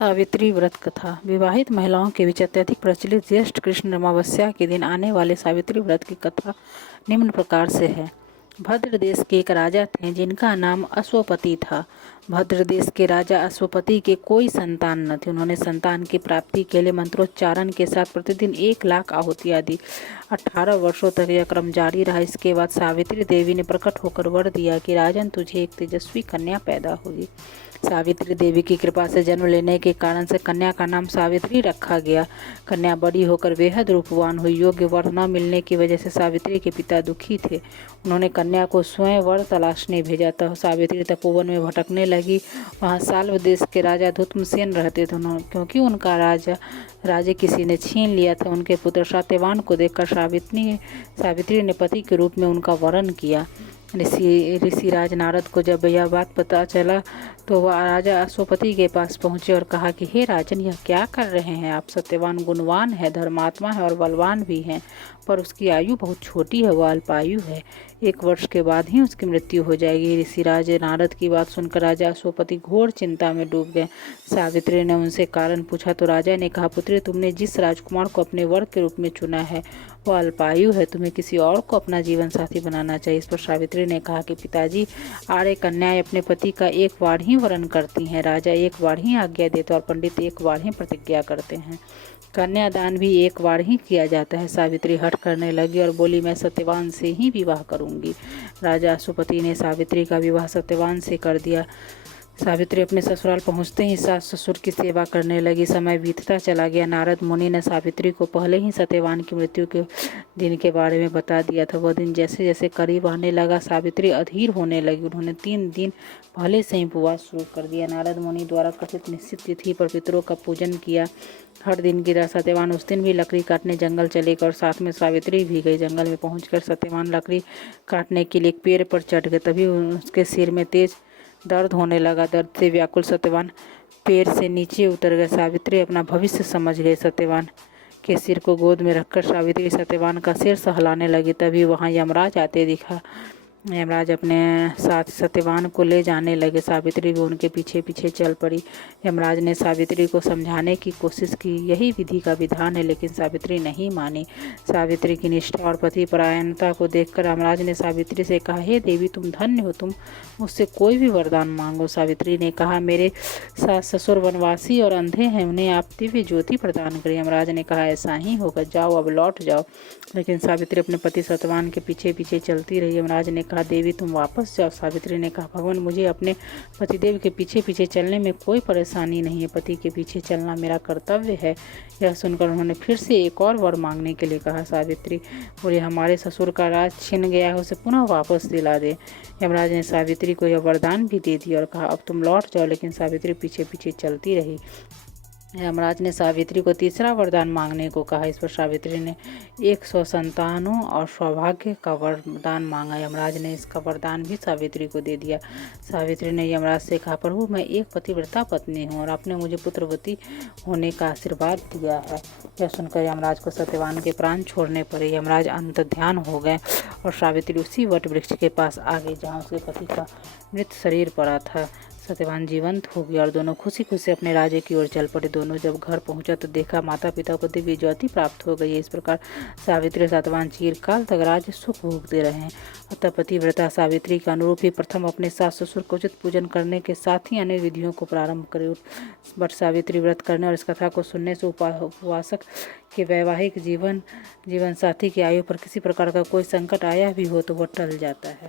सावित्री व्रत कथा। विवाहित महिलाओं के बीच अत्यधिक प्रचलित ज्येष्ठ कृष्ण अमावस्या के दिन आने वाले सावित्री व्रत की कथा निम्न प्रकार से है। भद्र देश के एक राजा थे जिनका नाम अश्वपति था। भद्र देश के राजा अश्वपति के कोई संतान न थी। उन्होंने संतान की प्राप्ति के लिए मंत्रोच्चारण के साथ प्रतिदिन 1,00,000 आहुतियाँ दी। 18 वर्षों तक यह क्रम जारी रहा। इसके बाद सावित्री देवी ने प्रकट होकर वर दिया कि राजन, तुझे एक तेजस्वी कन्या पैदा होगी। सावित्री देवी की कृपा से जन्म लेने के कारण से कन्या का नाम सावित्री रखा गया। कन्या बड़ी होकर बेहद रूपवान हुई। योग्य वर न मिलने की वजह से सावित्री के पिता दुखी थे। उन्होंने कन्या को स्वयं वर तलाशने भेजा। तब सावित्री तपोवन में भटकने लगी। वहाँ साल्व देश के राजा धुत्मसेन रहते थे। क्योंकि उनका राज्य किसी ने छीन लिया था, उनके पुत्र सत्यवान को देखकर सावित्री ने पति के रूप में उनका वरण किया। ऋषिराज नारद को जब यह बात पता चला तो वह राजा अश्वपति के पास पहुंचे और कहा कि हे राजन, यह क्या कर रहे हैं आप? सत्यवान गुणवान है, धर्मात्मा है और बलवान भी है, पर उसकी आयु बहुत छोटी है, वह अल्पायु है। 1 वर्ष के बाद ही उसकी मृत्यु हो जाएगी। ऋषिराज नारद की बात सुनकर राजा अश्वपति घोर चिंता में डूब गए। सावित्री ने उनसे कारण पूछा तो राजा ने कहा, पुत्री, तुमने जिस राजकुमार को अपने वर के रूप में चुना है वह अल्पायु है, तुम्हें किसी और को अपना जीवन साथी बनाना चाहिए। इस पर सावित्री ने कहा कि पिताजी, आर्य कन्याएं अपने पति का 1 बार ही वरण करती हैं, राजा 1 बार ही आज्ञा देते और पंडित 1 बार ही प्रतिज्ञा करते हैं। कन्यादान भी 1 बार ही किया जाता है। सावित्री हठ करने लगी और बोली, मैं सत्यवान से ही विवाह करूंगी। राजा अश्वपति ने सावित्री का विवाह सत्यवान से कर दिया। सावित्री अपने ससुराल पहुंचते ही सास ससुर की सेवा करने लगी। समय बीतता चला गया। नारद मुनि ने सावित्री को पहले ही सत्यवान की मृत्यु के दिन के बारे में बता दिया था। वह दिन जैसे जैसे करीब आने लगा, सावित्री अधीर होने लगी। उन्होंने 3 दिन पहले से ही उपवास शुरू कर दिया। नारद मुनि द्वारा कथित निश्चित तिथि पर पितरों का पूजन किया। हर दिन की तरह सत्यवान उस दिन भी लकड़ी काटने जंगल चले गए और साथ में सावित्री भी गई। जंगल में पहुंचकर सत्यवान लकड़ी काटने के लिए एक पेड़ पर चढ़ गए। तभी उसके सिर में तेज दर्द होने लगा। दर्द से व्याकुल सत्यवान पेड़ से नीचे उतर गए। सावित्री अपना भविष्य समझ गए। सत्यवान के सिर को गोद में रखकर सावित्री सत्यवान का सिर सहलाने लगी। तभी वहां यमराज आते दिखा। यमराज अपने साथ सत्यवान को ले जाने लगे। सावित्री भी उनके पीछे पीछे चल पड़ी। यमराज ने सावित्री को समझाने की कोशिश की, यही विधि का विधान है, लेकिन सावित्री नहीं मानी। सावित्री की निष्ठा और पति परायणता को देखकर यमराज ने सावित्री से कहा, हे देवी, तुम धन्य हो, तुम मुझसे कोई भी वरदान मांगो। सावित्री ने कहा, मेरे सास ससुर वनवासी और अंधे हैं, उन्हें आप दिव्य ज्योति प्रदान करें। यमराज ने कहा, ऐसा ही होगा, जाओ अब लौट जाओ। लेकिन सावित्री अपने पति सत्यवान के पीछे पीछे चलती रही। यमराज ने कहा, देवी तुम वापस जाओ। सावित्री ने कहा, भगवान, मुझे अपने पतिदेव के पीछे पीछे चलने में कोई परेशानी नहीं है, पति के पीछे चलना मेरा कर्तव्य है। यह सुनकर उन्होंने फिर से एक और वर मांगने के लिए कहा। सावित्री बोले, हमारे ससुर का राज छिन गया है, उसे पुनः वापस दिला दे। यमराज ने सावित्री को यह वरदान भी दे दिया और कहा, अब तुम लौट जाओ। लेकिन सावित्री पीछे पीछे चलती रही। यमराज ने सावित्री को तीसरा वरदान मांगने को कहा। इस पर सावित्री ने 100 संतानों और सौभाग्य का वरदान मांगा। यमराज ने इसका वरदान भी सावित्री को दे दिया। सावित्री ने यमराज से कहा, प्रभु, मैं एक पतिव्रता पत्नी हूँ और आपने मुझे पुत्रवती होने का आशीर्वाद दिया है। यह सुनकर यमराज को सत्यवान के प्राण छोड़ने पड़े। यमराज अंतर्ध्यान हो गए और सावित्री उसी वट वृक्ष के पास आ गई जहाँ उसके पति का मृत शरीर पड़ा था। सत्यवान जीवंत हो गया और दोनों खुशी खुशी अपने राज्य की ओर चल पड़े। दोनों जब घर पहुंचा तो देखा माता पिता को दिव्य ज्योति प्राप्त हो गई है। इस प्रकार सावित्री और सत्यवान चिरकाल तक राज्य सुख भोगते रहे। अतः पतिव्रता सावित्री के अनुरूप ही प्रथम अपने सास ससुर को उचित पूजन करने के साथ ही अन्य विधियों को प्रारंभ करे। बट सावित्री व्रत करने और इस कथा को सुनने से उपवासक के वैवाहिक जीवन साथी की आयु पर किसी प्रकार का कोई संकट आया भी हो तो वह टल जाता है।